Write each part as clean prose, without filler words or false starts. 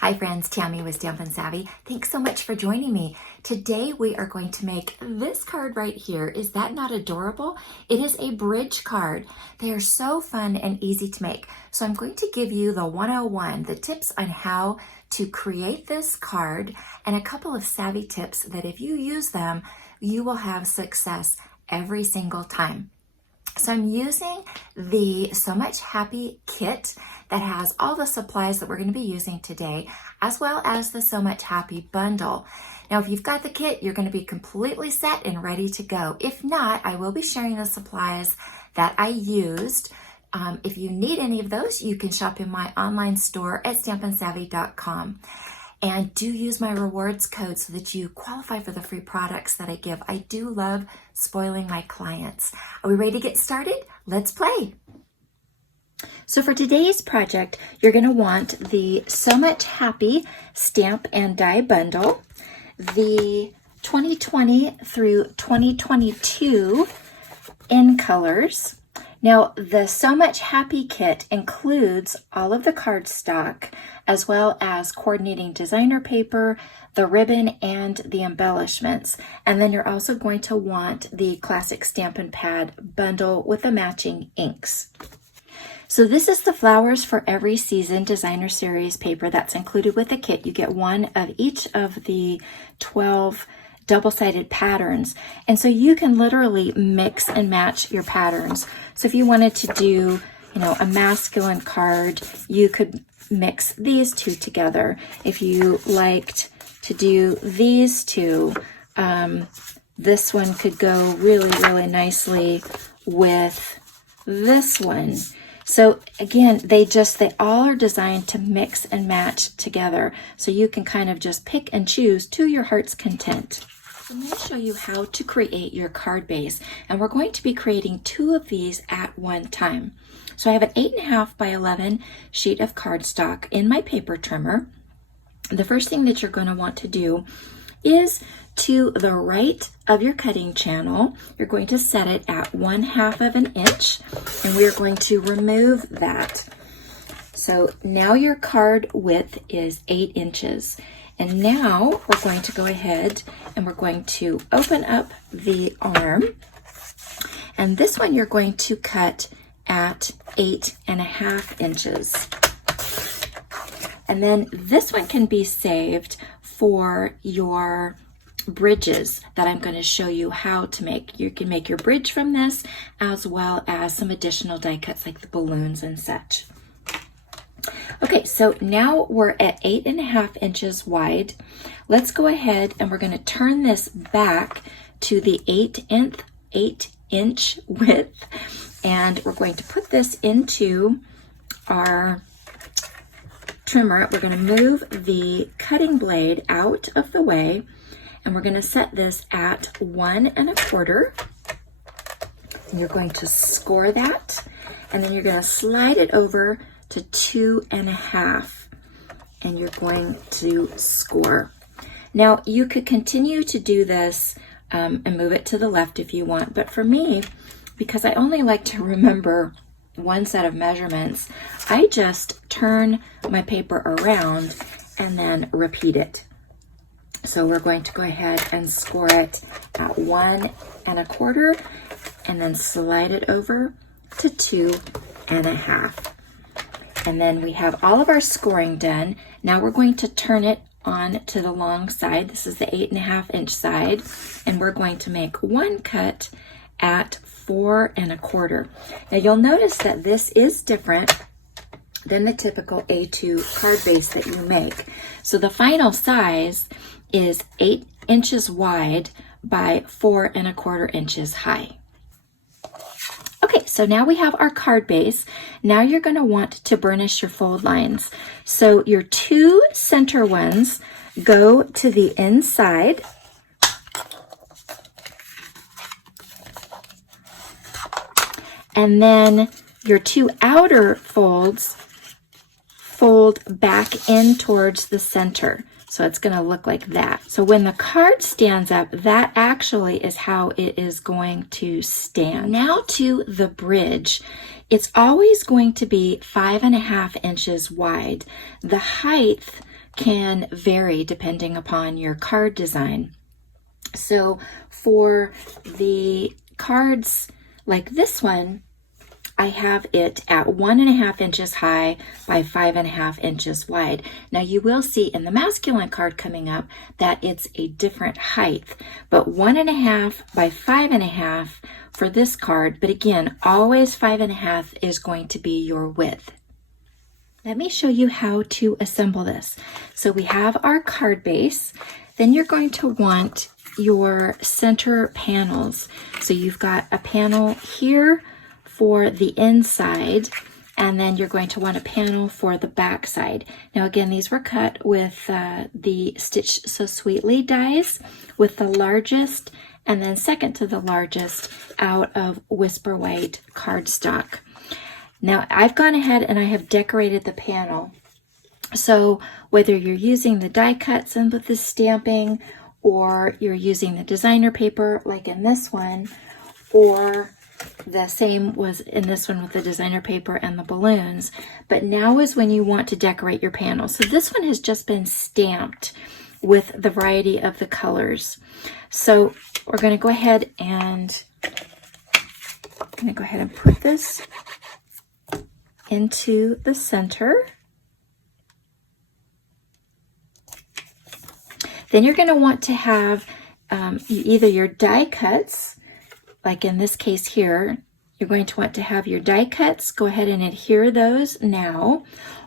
Hi friends, Tammy with Stampin' Savvy. Thanks so much for joining me. Today we are going to make this card right here. Is that not adorable? It is a bridge card. They are so fun and easy to make. So I'm going to give you the 101, the tips on how to create this card, and a couple of savvy tips that if you use them, you will have success every single time. So I'm using the So Much Happy kit that has all the supplies that we're going to be using today, as well as the So Much Happy bundle. Now, if you've got the kit, you're going to be completely set and ready to go. If not, I will be sharing the supplies that I used. If you need any of those, you can shop in my online store at stampinsavvy.com. And do use my rewards code so that you qualify for the free products that I give. I do love spoiling my clients. Are we ready to get started? Let's play. So for today's project, you're going to want the So Much Happy Stamp and Die Bundle, the 2020 through 2022 InColors. Now, the So Much Happy kit includes all of the cardstock, as well as coordinating designer paper, the ribbon, and the embellishments. And then you're also going to want the classic Stampin' Pad bundle with the matching inks. So this is the Flowers for Every Season Designer Series paper that's included with the kit. You get one of each of the 12 double-sided patterns, and so you can literally mix and match your patterns. So if you wanted to do, a masculine card, you could mix these two together. If you liked to do these two, this one could go really, really nicely with this one. So again, they all are designed to mix and match together. So you can kind of just pick and choose to your heart's content. So I'm going to show you how to create your card base, and we're going to be creating 2 of these at one time. So I have an 8.5 by 11 sheet of cardstock in my paper trimmer. The first thing that you're going to want to do is to the right of your cutting channel, you're going to set it at 1/2 of an inch, and we're going to remove that. So now your card width is 8 inches. And now we're going to go ahead and we're going to open up the arm. And this one you're going to cut at 8.5 inches. And then this one can be saved for your bridges that I'm going to show you how to make. You can make your bridge from this, as well as some additional die cuts like the balloons and such. Okay, so now we're at 8.5 inches wide. Let's go ahead and we're going to turn this back to the 8-inch width, and we're going to put this into our trimmer. We're going to move the cutting blade out of the way, and we're going to set this at 1 1/4. And you're going to score that, and then you're going to slide it over to 2.5, and you're going to score. Now you could continue to do this and move it to the left if you want, but for me, because I only like to remember one set of measurements, I just turn my paper around and then repeat it. So we're going to go ahead and score it at 1 1/4, and then slide it over to 2.5. And then we have all of our scoring done. Now we're going to turn it on to the long side. This is the 8.5 inch side. And we're going to make one cut at 4 1/4. Now you'll notice that this is different than the typical A2 card base that you make. So the final size is 8 inches wide by 4 1/4 inches high. Okay, so now we have our card base. Now you're going to want to burnish your fold lines. So your 2 center ones go to the inside. And then your 2 outer folds fold back in towards the center. So it's going to look like that. So when the card stands up, that actually is how it is going to stand. Now to the bridge. It's always going to be 5.5 inches wide. The height can vary depending upon your card design. So for the cards like this one, I have it at 1.5 inches high by 5.5 inches wide. Now you will see in the masculine card coming up that it's a different height, but 1.5 by 5.5 for this card. But again, always 5.5 is going to be your width. Let me show you how to assemble this. So we have our card base. Then you're going to want your center panels. So you've got a panel here for the inside, and then you're going to want a panel for the back side. Now again, these were cut with the Stitch So Sweetly dies, with the largest and then second to the largest out of Whisper White cardstock. Now I've gone ahead and I have decorated the panel. So whether you're using the die cuts and with the stamping, or you're using the designer paper like in this one, or the same was in this one with the designer paper and the balloons. But now is when you want to decorate your panel. So this one has just been stamped with the variety of the colors. So we're going to go ahead and put this into the center. Then you're going to want to have either your die cuts, like in this case here, you're going to want to have your die cuts. Go ahead and adhere those now.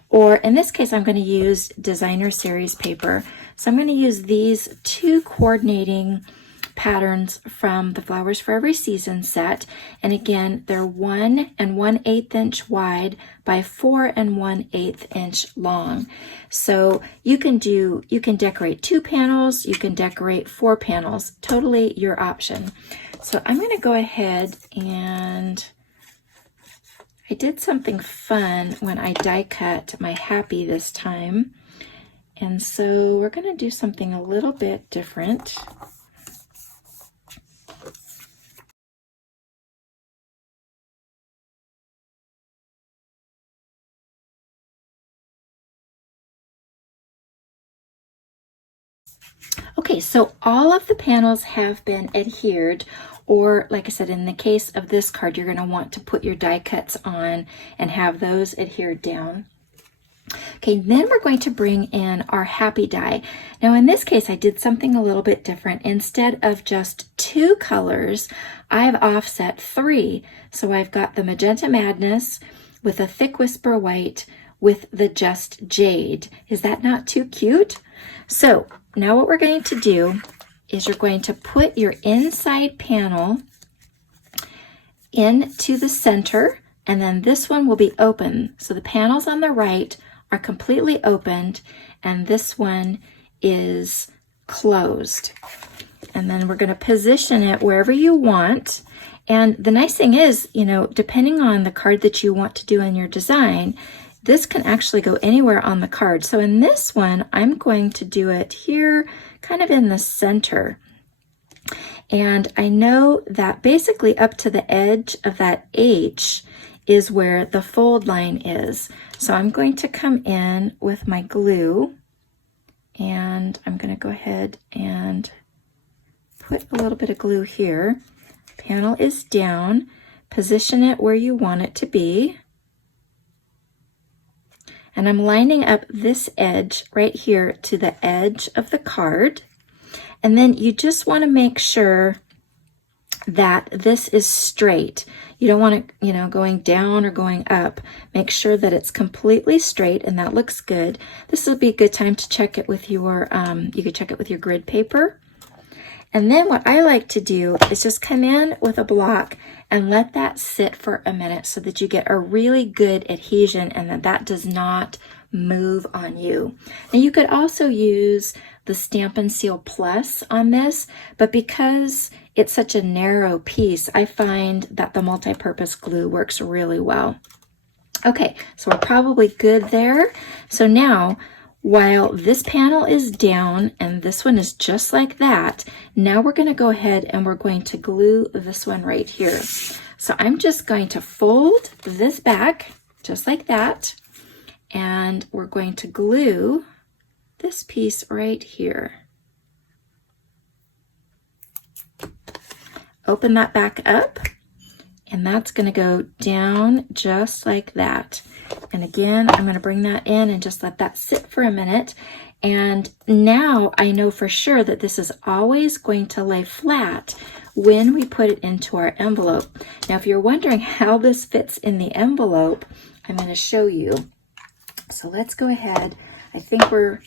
Or in this case, I'm going to use designer series paper. So I'm going to use these 2 coordinating patterns from the Flowers for Every Season set. And again, they're 1 1/8 inch wide by 4 1/8 inch long. So you can decorate 2 panels, you can decorate 4 panels, totally your option. So I'm going to go ahead and I did something fun when I die cut my happy this time. And so we're going to do something a little bit different. Okay, so all of the panels have been adhered, or like I said, in the case of this card, you're going to want to put your die cuts on and have those adhered down. Okay, then we're going to bring in our happy die. Now in this case, I did something a little bit different. Instead of just 2 colors, I've offset 3. So I've got the Magenta Madness with a thick Whisper White with the Just Jade. Is that not too cute? So now what we're going to do is you're going to put your inside panel into the center, and then this one will be open. So the panels on the right are completely opened, and this one is closed. And then we're going to position it wherever you want. And the nice thing is, depending on the card that you want to do in your design, this can actually go anywhere on the card. So in this one, I'm going to do it here, kind of in the center. And I know that basically up to the edge of that H is where the fold line is. So I'm going to come in with my glue, and I'm going to go ahead and put a little bit of glue here. Panel is down. Position it where you want it to be. And I'm lining up this edge right here to the edge of the card. And then you just want to make sure that this is straight. You don't want it, going down or going up. Make sure that it's completely straight, and that looks good. This will be a good time to check it with your, you could check it with your grid paper. And then what I like to do is just come in with a block and let that sit for a minute so that you get a really good adhesion and that does not move on you. Now you could also use the Stampin' Seal Plus on this, but because it's such a narrow piece, I find that the multi-purpose glue works really well. Okay, so we're probably good there. So now, while this panel is down and this one is just like that, now we're going to go ahead and we're going to glue this one right here. So I'm just going to fold this back just like that, and we're going to glue this piece right here. Open that back up, and that's going to go down just like that. And again, I'm going to bring that in and just let that sit for a minute. And now I know for sure that this is always going to lay flat when we put it into our envelope. Now, if you're wondering how this fits in the envelope, I'm going to show you. So let's go ahead. I think we're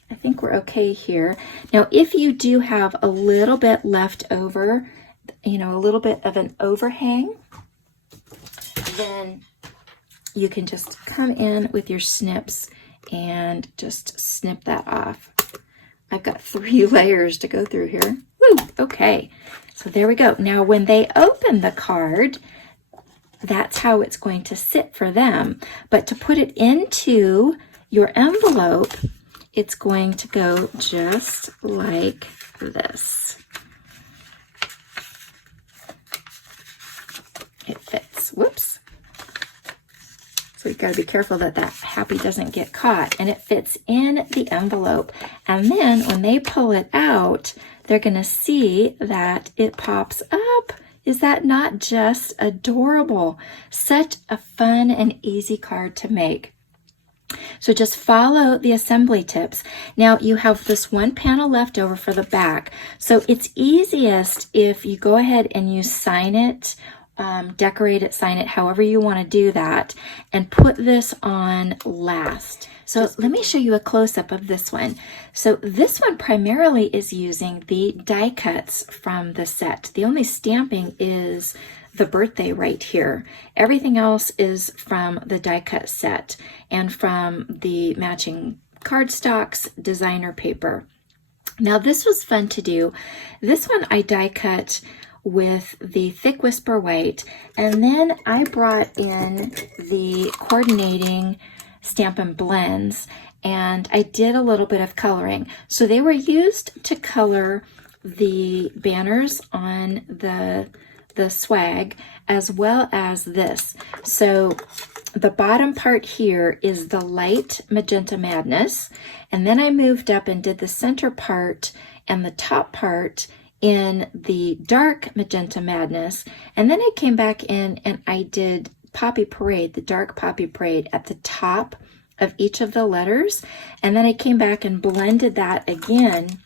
okay here. Now, if you do have a little bit left over, you know, a little bit of an overhang, then you can just come in with your snips and just snip that off. I've got 3 layers to go through here. Woo, okay, so there we go. Now when they open the card, that's how it's going to sit for them. But to put it into your envelope, it's going to go just like this. It fits. Whoops. So you've got to be careful that that happy doesn't get caught, and it fits in the envelope. And then when they pull it out, they're going to see that it pops up. Is that not just adorable? Such a fun and easy card to make. So just follow the assembly tips. Now you have this one panel left over for the back. So it's easiest if you go ahead and you sign it, decorate it, sign it, however you want to do that, and put this on last. So let me show you a close-up of this one. So this one primarily is using the die cuts from the set. The only stamping is the birthday right here. Everything else is from the die cut set and from the matching cardstocks, designer paper. Now this was fun to do. This one I die cut with the thick whisper white, and then I brought in the coordinating Stampin' Blends, and I did a little bit of coloring. So they were used to color the banners on the swag, as well as this. So the bottom part here is the light Magenta Madness, and then I moved up and did the center part and the top part in the dark Magenta Madness, and then I came back in and I did Poppy Parade, the dark Poppy Parade at the top of each of the letters, and then I came back and blended that again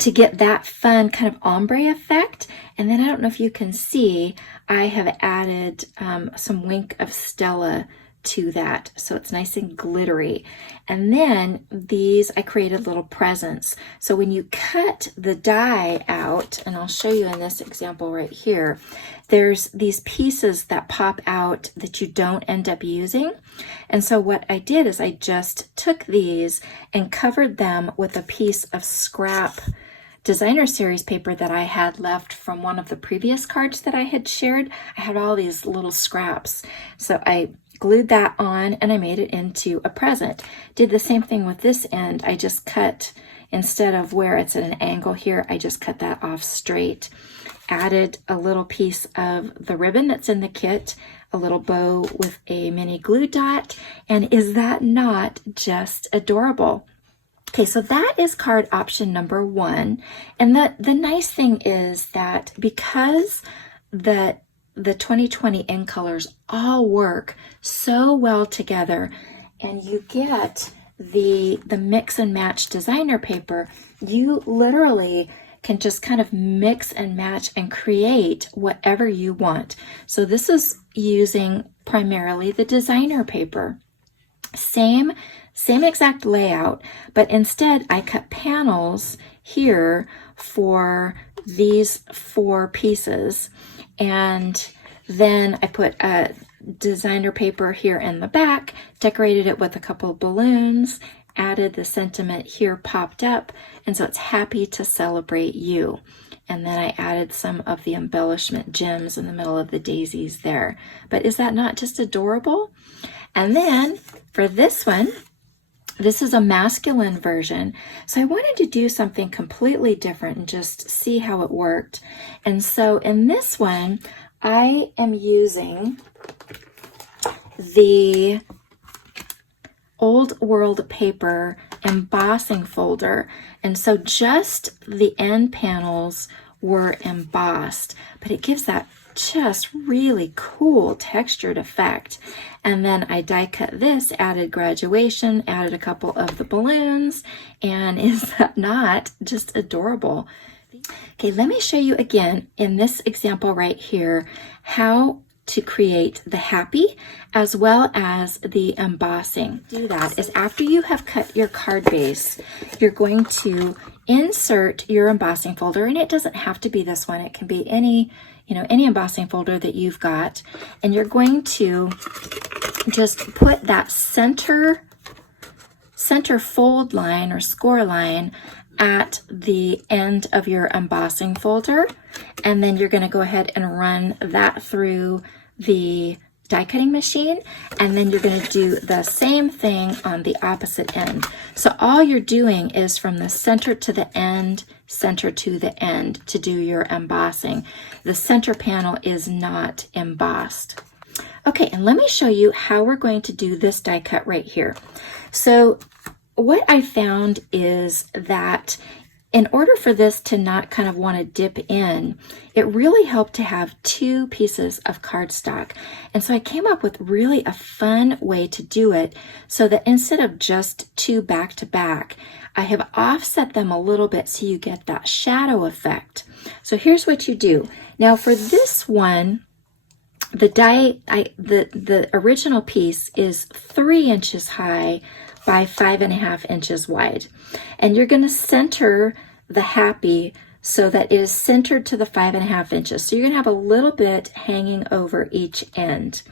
to get that fun kind of ombre effect. And then I don't know if you can see, I have added some Wink of Stella to that, so it's nice and glittery. And then these, I created little presents. So when you cut the die out, and I'll show you in this example right here, there's these pieces that pop out that you don't end up using. And so what I did is I just took these and covered them with a piece of scrap designer series paper that I had left from one of the previous cards that I had shared. I had all these little scraps. So I glued that on and I made it into a present. Did the same thing with this end. I just cut, instead of where it's at an angle here, I just cut that off straight. Added a little piece of the ribbon that's in the kit, a little bow with a mini glue dot, and is that not just adorable? Okay, so that is card option number 1. And the nice thing is that because the 2020 InColors all work so well together, and you get the mix and match designer paper, you literally can just kind of mix and match and create whatever you want. So this is using primarily the designer paper. Same exact layout, but instead I cut panels here for these 4 pieces, and then I put a designer paper here in the back, decorated it with a couple of balloons, added the sentiment here popped up, and so it's happy to celebrate you. And then I added some of the embellishment gems in the middle of the daisies there. But is that not just adorable? And then for this one, this is a masculine version. So I wanted to do something completely different and just see how it worked. And so in this one, I am using the Old World paper embossing folder. And so just the end panels were embossed, but it gives that just really cool textured effect. And then I die cut this, added graduation, added a couple of the balloons, and is that not just adorable? Okay, let me show you again in this example right here how to create the happy as well as the embossing. Do that is after you have cut your card base, you're going to insert your embossing folder, and it doesn't have to be this one. It can be any embossing folder that you've got, and you're going to just put that center fold line or score line at the end of your embossing folder, and then you're going to go ahead and run that through the die cutting machine, and then you're going to do the same thing on the opposite end. So all you're doing is from the center to the end, center to the end to do your embossing. The center panel is not embossed. Okay, and let me show you how we're going to do this die cut right here. So what I found is that in order for this to not kind of want to dip in, it really helped to have two pieces of cardstock. And so I came up with really a fun way to do it so that instead of just two back to back, I have offset them a little bit so you get that shadow effect. So here's what you do. Now for this one, the original piece is 3 inches high by 5.5 inches wide. And you're going to center the happy so that it is centered to the 5.5 inches. So you're going to have a little bit hanging over each end.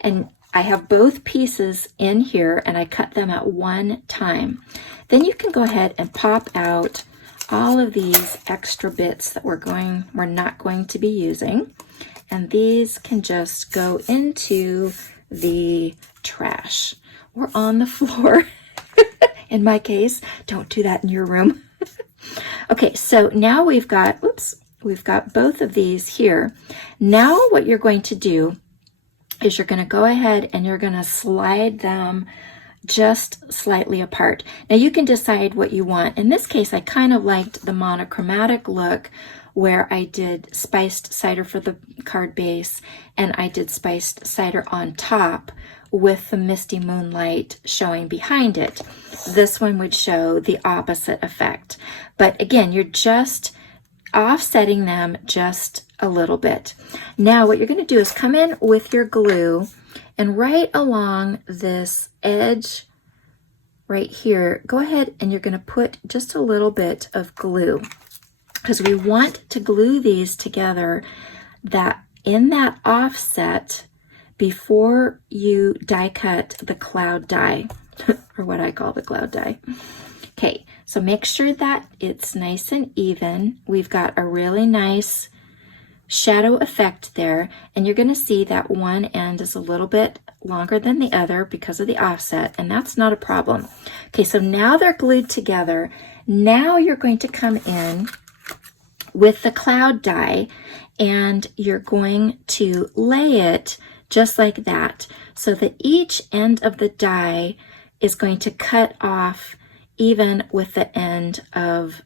And I have both pieces in here, and I cut them at one time. Then you can go ahead and pop out all of these extra bits that we're not going to be using. And these can just go into the trash or on the floor. In my case, don't do that in your room. Okay, so now we've got both of these here. Now what you're going to do is you're going to go ahead and you're going to slide them just slightly apart. Now you can decide what you want. In this case, I kind of liked the monochromatic look where I did spiced cider for the card base and I did spiced cider on top with the misty moonlight showing behind it. This one would show the opposite effect. But again, you're just offsetting them just a little bit. Now what you're going to do is come in with your glue and right along this edge right here, go ahead and you're going to put just a little bit of glue because we want to glue these together that in that offset before you die cut the cloud die, or what I call the cloud die. Okay, so make sure that it's nice and even. We've got a really nice shadow effect there, and you're going to see that one end is a little bit longer than the other because of the offset, and that's not a problem. Okay, so now they're glued together. Now you're going to come in with the cloud die, and you're going to lay it just like that, so that each end of the die is going to cut off even with the end of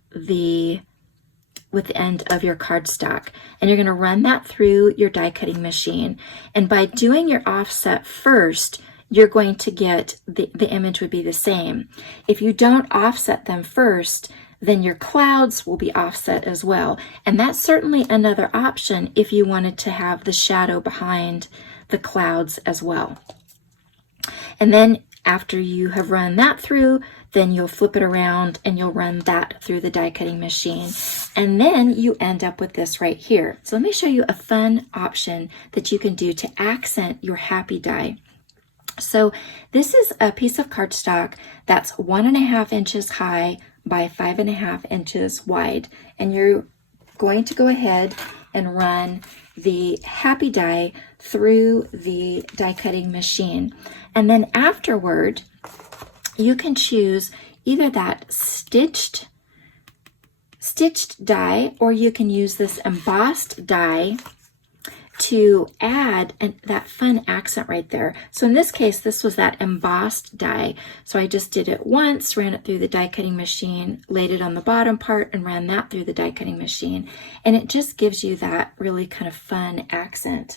your cardstock. And you're going to run that through your die cutting machine. And by doing your offset first, you're going to get the image would be the same. If you don't offset them first, then your clouds will be offset as well. And that's certainly another option if you wanted to have the shadow behind the clouds as well. And then after you have run that through, then you'll flip it around and you'll run that through the die cutting machine. And then you end up with this right here. So let me show you a fun option that you can do to accent your happy die. So this is a piece of cardstock that's 1.5 inches high by 5.5 inches wide. And you're going to go ahead and run the happy die through the die cutting machine. And then afterward, you can choose either that stitched die, or you can use this embossed die to add that fun accent right there. So in this case, this was that embossed die. So I just did it once, ran it through the die cutting machine, laid it on the bottom part, and ran that through the die cutting machine. And it just gives you that really kind of fun accent.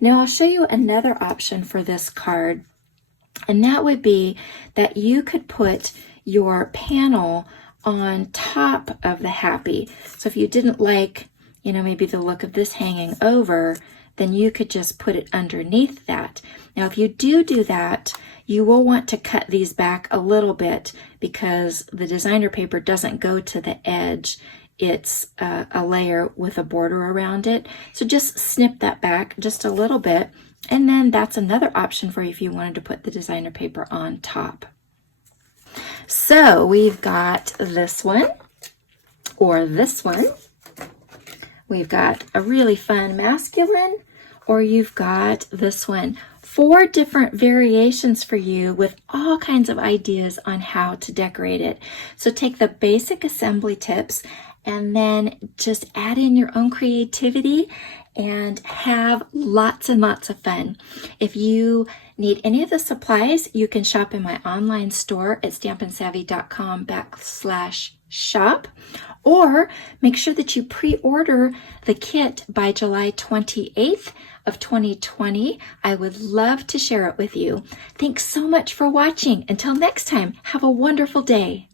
Now I'll show you another option for this card, and that would be that you could put your panel on top of the happy. So if you didn't like, you know, maybe the look of this hanging over, then you could just put it underneath that. Now, if you do that, you will want to cut these back a little bit because the designer paper doesn't go to the edge. It's a layer with a border around it. So just snip that back just a little bit. And then that's another option for you if you wanted to put the designer paper on top. So we've got this one or this one. We've got a really fun masculine, or you've got this one. 4 different variations for you with all kinds of ideas on how to decorate it. So take the basic assembly tips and then just add in your own creativity and have lots and lots of fun. If you need any of the supplies, you can shop in my online store at stampinsavvy.com/shop, or make sure that you pre-order the kit by July 28th of 2020. I would love to share it with you. Thanks so much for watching. Until next time, have a wonderful day.